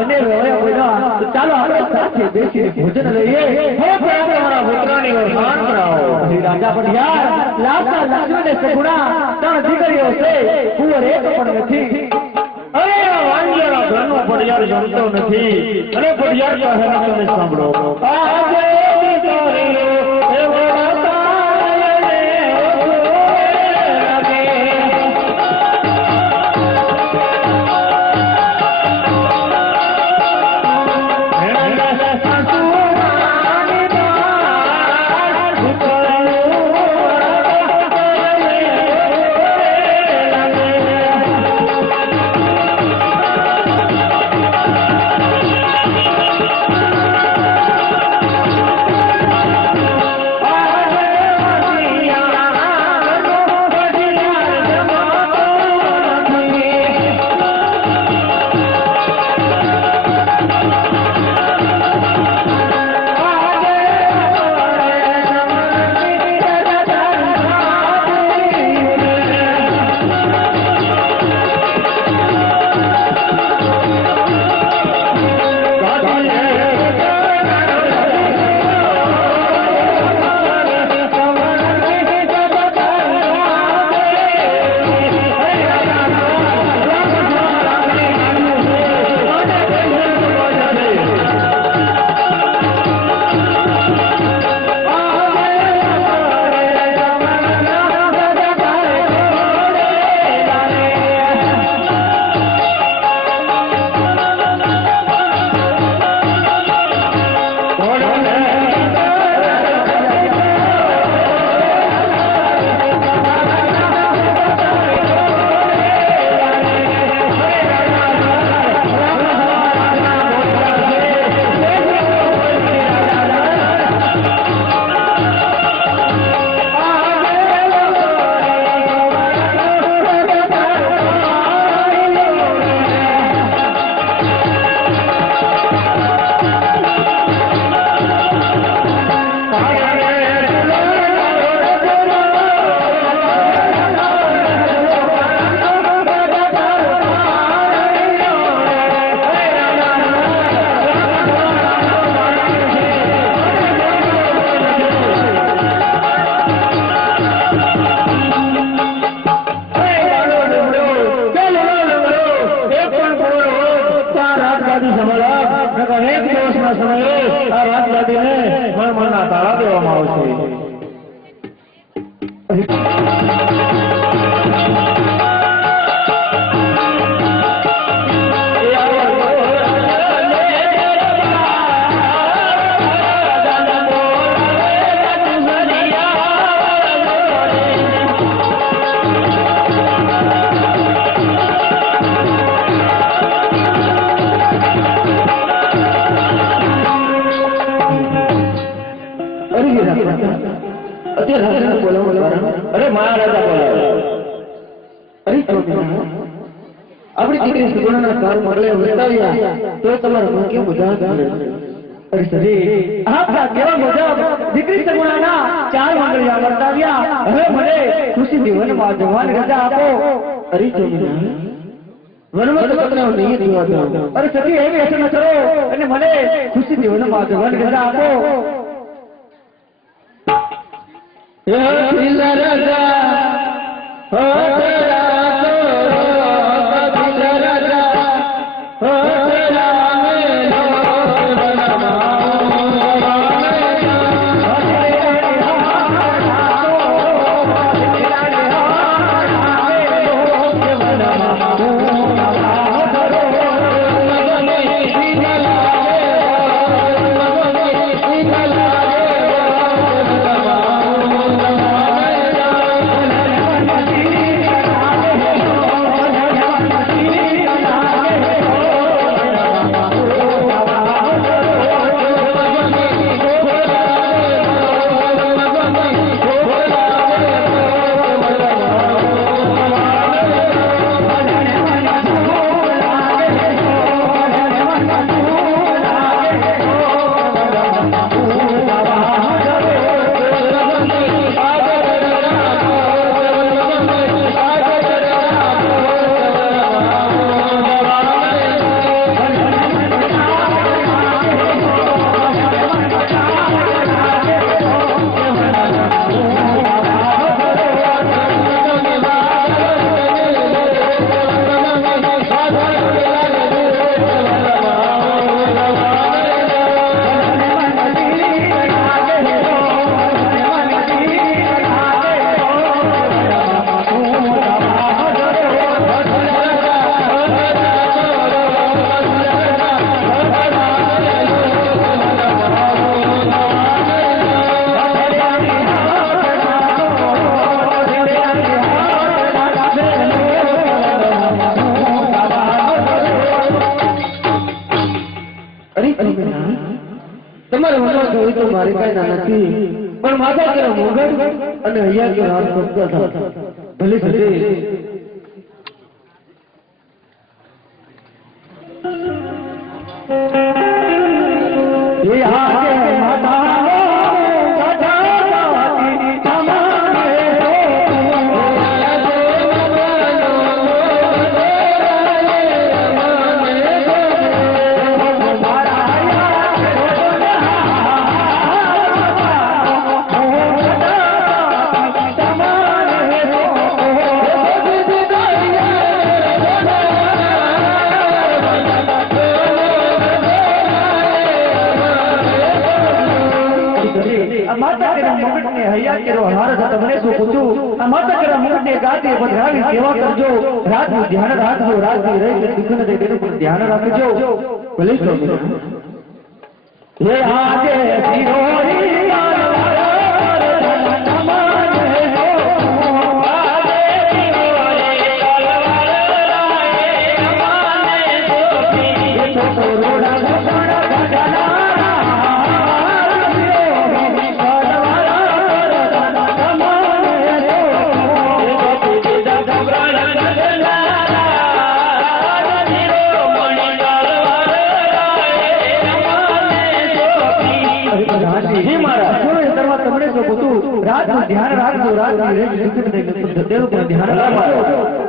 અને રોયા બોલ્યા તો ચાલો આપણે સાથે બેસીને ભોજન લઈએ. હે પ્રભુ મારા પુત્રની વરસાદ કરાવો શ્રી રાજા પઢિયાર લાખા લક્ષ્મણ ને સગુણા, ત્રણ દીકરીઓ છે, કુંવર એક પણ નથી. અરે વાંજરા ઘરનો પઢિયાર જમતો નથી. અરે પઢિયાર કહે તમે સાંભળો. આજે તાળા દેવામાં આવશે અત્યારે બોલાવો અરે, મારા બોલાવો. અરે આપણી દીકરી સુગુણાના કામ મરલે વર્તાવ્યા તો તમારા મન કેવું મજાક અરે સજી આપણા કેવા મજાક દીકરી સુગુણાના ચાર માંગણિયા વર્તાવ્યા હવે મને ખુશી જીવનમાં જવાન રજા આપો. અરે ચોટીલા વનવત પત્ર નહીં દીવા અરે સખી એવી અસર કરો અને મને ખુશી જીવનમાં જવાન રજા આપો. હે દિલ મારે પાસે નથી. પણ માતા અને અહીંયા રાત ભલે ભલે મુકટને હૈયા કેરો હાર તો તમને શું પૂછું આ માતા કેરા મુકટને ગાતે પધરાવી સેવા કરજો. રાતનું ધ્યાન રાખજો, રાતની રહી દુઃખ ન તેનું પણ ધ્યાન રાખજો. ભલે હે. આજે શિરોરી રાતનું ધ્યાન રાખજો રાતની રેજ દુઃખ ન તેનું ધ્યાન રાખજો.